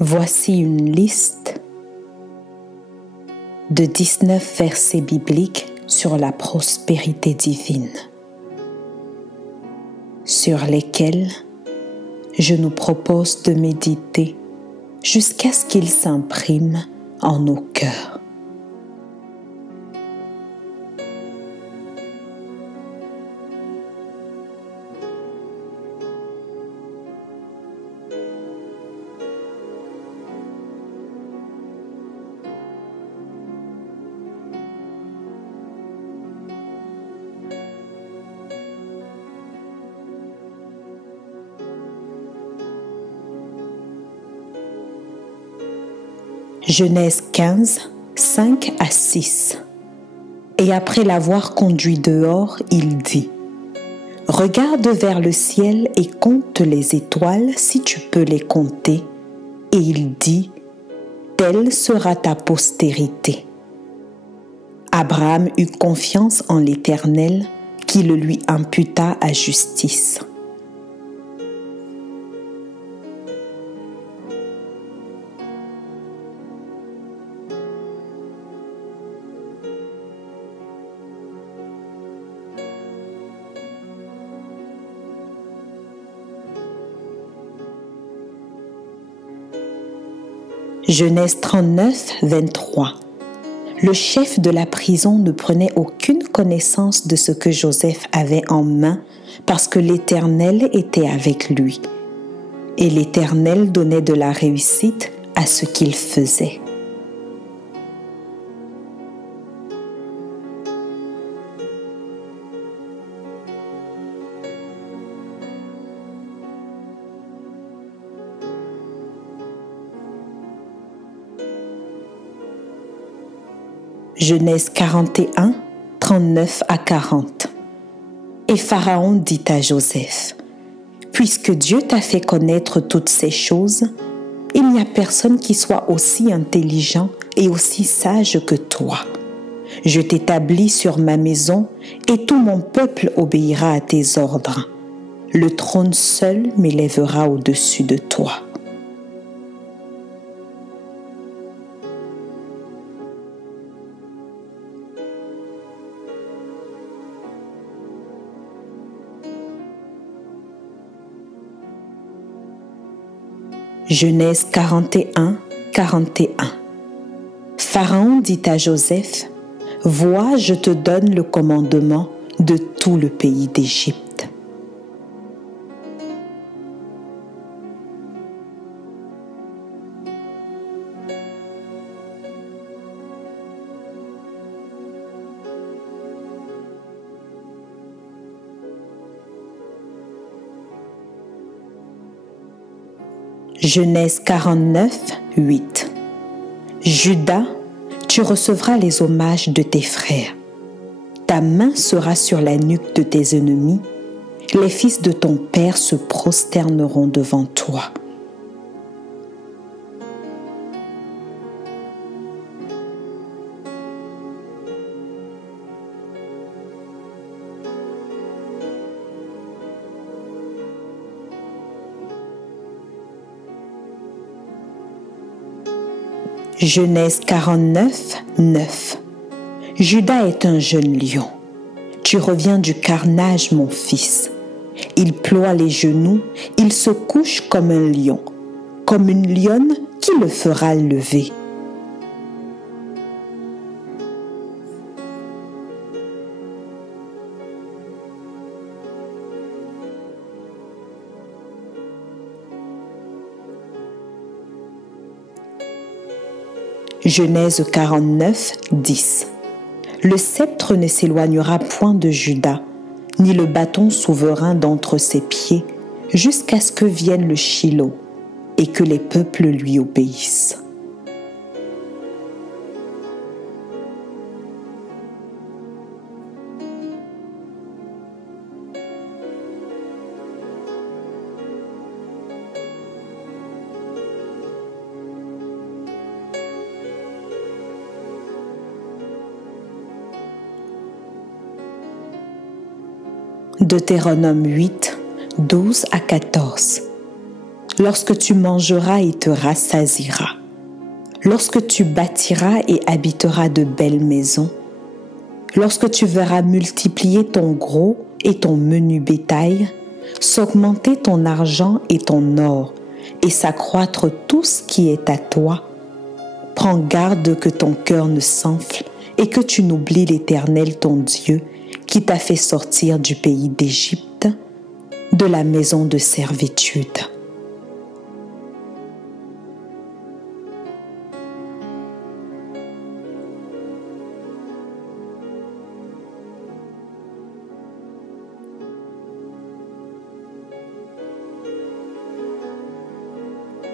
Voici une liste de 19 versets bibliques sur la prospérité divine, sur lesquels je nous propose de méditer jusqu'à ce qu'ils s'impriment en nos cœurs. Genèse 15, 5 à 6. Et après l'avoir conduit dehors, il dit : « Regarde vers le ciel et compte les étoiles si tu peux les compter. » Et il dit : « Telle sera ta postérité. » Abraham eut confiance en l'Éternel, qui le lui imputa à justice. Genèse 39, 23. Le chef de la prison ne prenait aucune connaissance de ce que Joseph avait en main parce que l'Éternel était avec lui. Et l'Éternel donnait de la réussite à ce qu'il faisait. Genèse 41, 39 à 40. Et Pharaon dit à Joseph : « Puisque Dieu t'a fait connaître toutes ces choses, il n'y a personne qui soit aussi intelligent et aussi sage que toi. Je t'établis sur ma maison et tout mon peuple obéira à tes ordres. Le trône seul m'élèvera au-dessus de toi. » Genèse 41, 41. Pharaon dit à Joseph : « Vois, je te donne le commandement de tout le pays d'Égypte. » Genèse 49, 8. Judas, tu recevras les hommages de tes frères. Ta main sera sur la nuque de tes ennemis. Les fils de ton père se prosterneront devant toi. Genèse 49, 9. Judas est un jeune lion. Tu reviens du carnage, mon fils. Il ploie les genoux, il se couche comme un lion, comme une lionne qui le fera lever. Genèse 49, 10. Le sceptre ne s'éloignera point de Juda, ni le bâton souverain d'entre ses pieds, jusqu'à ce que vienne le Shilo, et que les peuples lui obéissent. Deutéronome 8, 12 à 14. lorsque tu mangeras et te rassasieras, lorsque tu bâtiras et habiteras de belles maisons, lorsque tu verras multiplier ton gros et ton menu bétail, s'augmenter ton argent et ton or, et s'accroître tout ce qui est à toi, prends garde que ton cœur ne s'enfle et que tu n'oublies l'Éternel ton Dieu qui t'a fait sortir du pays d'Égypte, de la maison de servitude.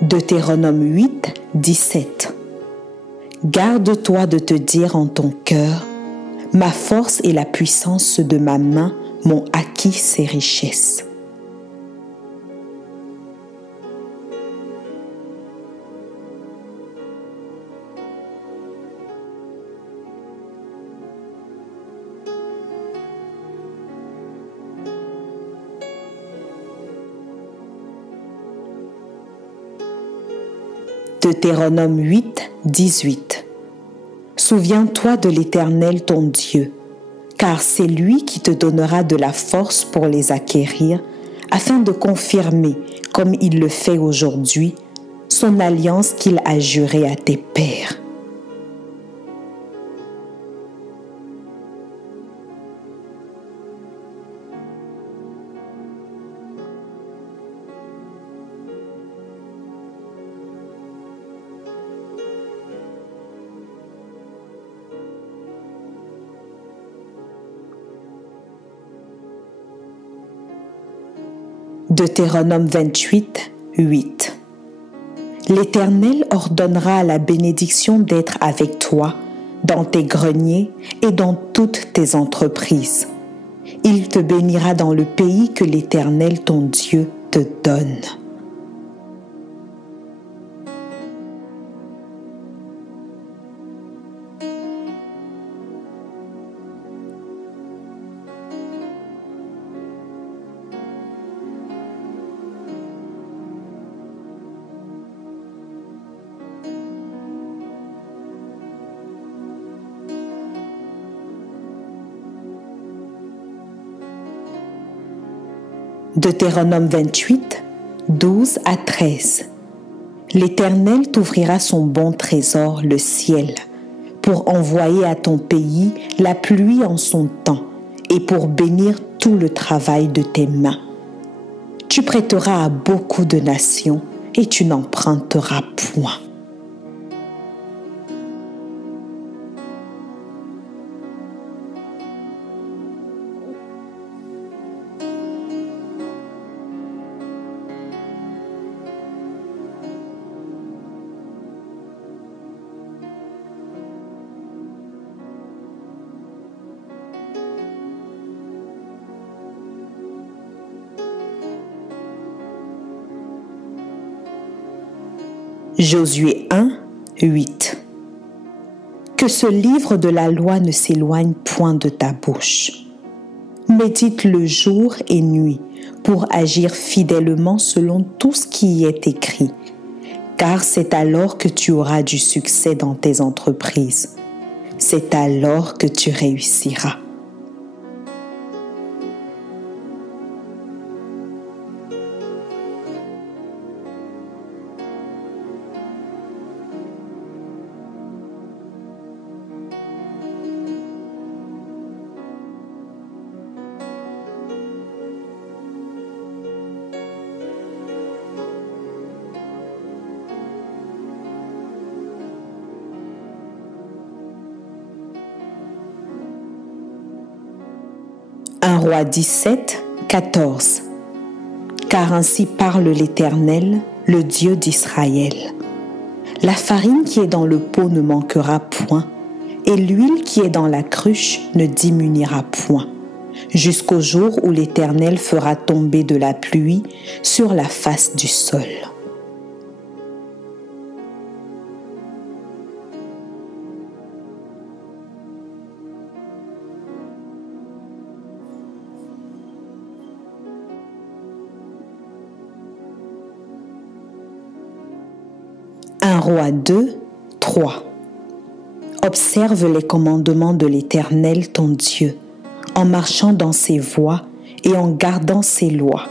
Deutéronome 8, 17. Garde-toi de te dire en ton cœur, ma force et la puissance de ma main m'ont acquis ces richesses. Deutéronome 8, 18. Souviens-toi de l'Éternel ton Dieu, car c'est lui qui te donnera de la force pour les acquérir, afin de confirmer, comme il le fait aujourd'hui, son alliance qu'il a jurée à tes pères. Deutéronome 28, 8. L'Éternel ordonnera à la bénédiction d'être avec toi dans tes greniers et dans toutes tes entreprises. Il te bénira dans le pays que l'Éternel ton Dieu te donne. Deutéronome 28, 12 à 13. L'Éternel t'ouvrira son bon trésor, le ciel, pour envoyer à ton pays la pluie en son temps et pour bénir tout le travail de tes mains. Tu prêteras à beaucoup de nations et tu n'emprunteras point. Josué 1, 8. Que ce livre de la loi ne s'éloigne point de ta bouche. Médite-le jour et nuit pour agir fidèlement selon tout ce qui y est écrit, car c'est alors que tu auras du succès dans tes entreprises. C'est alors que tu réussiras. Un roi 17, 14. Car ainsi parle l'Éternel, le Dieu d'Israël. La farine qui est dans le pot ne manquera point, et l'huile qui est dans la cruche ne diminuera point, jusqu'au jour où l'Éternel fera tomber de la pluie sur la face du sol. 1 Roi 2, 3. Observe les commandements de l'Éternel ton Dieu, en marchant dans ses voies et en gardant ses lois,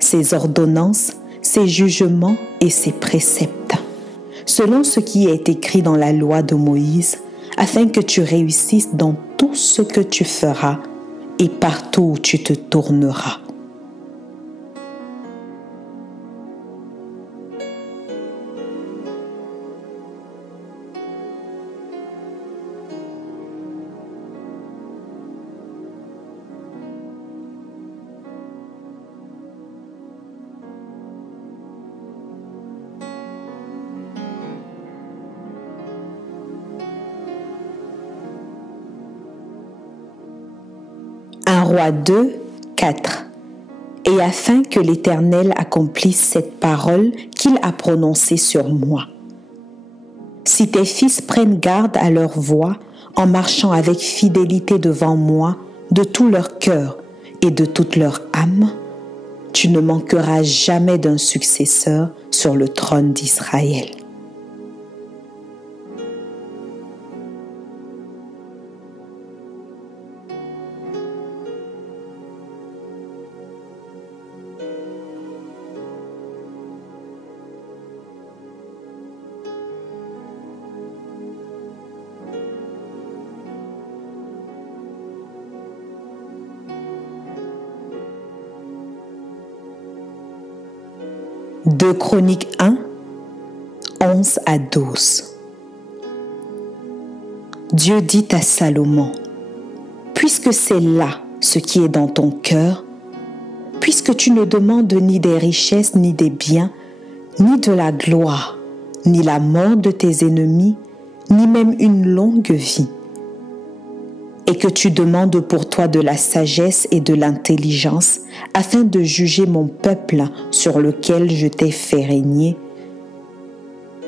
ses ordonnances, ses jugements et ses préceptes, selon ce qui est écrit dans la loi de Moïse, afin que tu réussisses dans tout ce que tu feras et partout où tu te tourneras. Roi 2, 4. Et afin que l'Éternel accomplisse cette parole qu'il a prononcée sur moi. Si tes fils prennent garde à leur voie en marchant avec fidélité devant moi de tout leur cœur et de toute leur âme, tu ne manqueras jamais d'un successeur sur le trône d'Israël. Deux Chroniques 1, 11 à 12. Dieu dit à Salomon, « Puisque c'est là ce qui est dans ton cœur, puisque tu ne demandes ni des richesses, ni des biens, ni de la gloire, ni la mort de tes ennemis, ni même une longue vie, et que tu demandes pour toi de la sagesse et de l'intelligence, afin de juger mon peuple sur lequel je t'ai fait régner,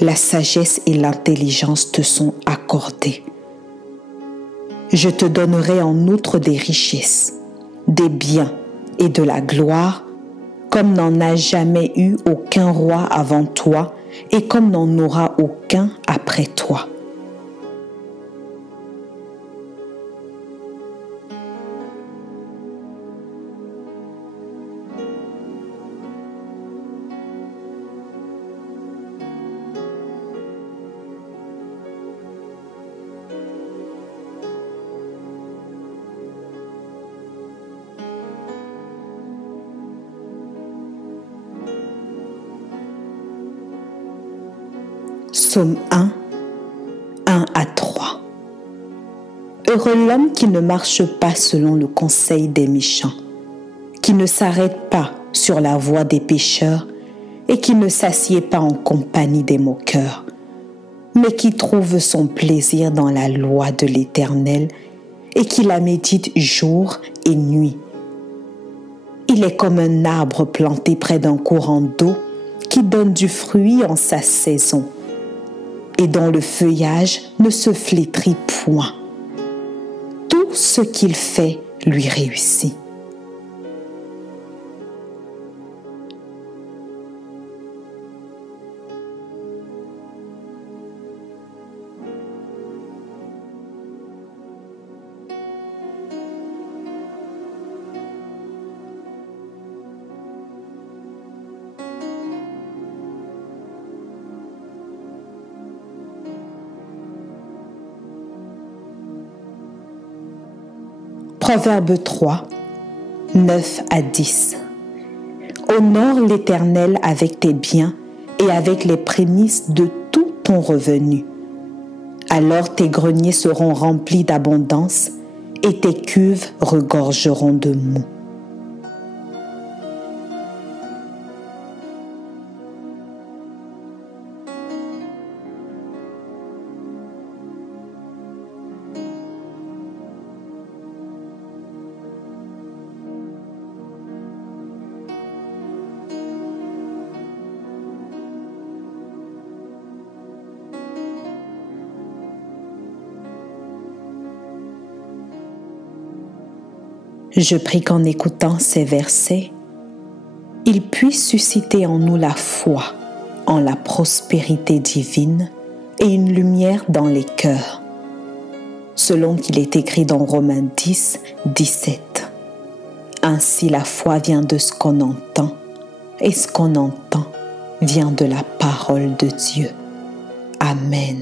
la sagesse et l'intelligence te sont accordées. Je te donnerai en outre des richesses, des biens et de la gloire, comme n'en a jamais eu aucun roi avant toi et comme n'en aura aucun après toi. » Psaume 1, 1 à 3. Heureux l'homme qui ne marche pas selon le conseil des méchants, qui ne s'arrête pas sur la voie des pécheurs et qui ne s'assied pas en compagnie des moqueurs, mais qui trouve son plaisir dans la loi de l'Éternel et qui la médite jour et nuit. Il est comme un arbre planté près d'un courant d'eau qui donne du fruit en sa saison et dont le feuillage ne se flétrit point. Tout ce qu'il fait lui réussit. Proverbe 3, 9 à 10. Honore l'Éternel avec tes biens et avec les prémices de tout ton revenu. Alors tes greniers seront remplis d'abondance et tes cuves regorgeront de moût. Je prie qu'en écoutant ces versets, il puisse susciter en nous la foi en la prospérité divine et une lumière dans les cœurs, selon qu'il est écrit dans Romains 10, 17. Ainsi la foi vient de ce qu'on entend, et ce qu'on entend vient de la parole de Dieu. Amen.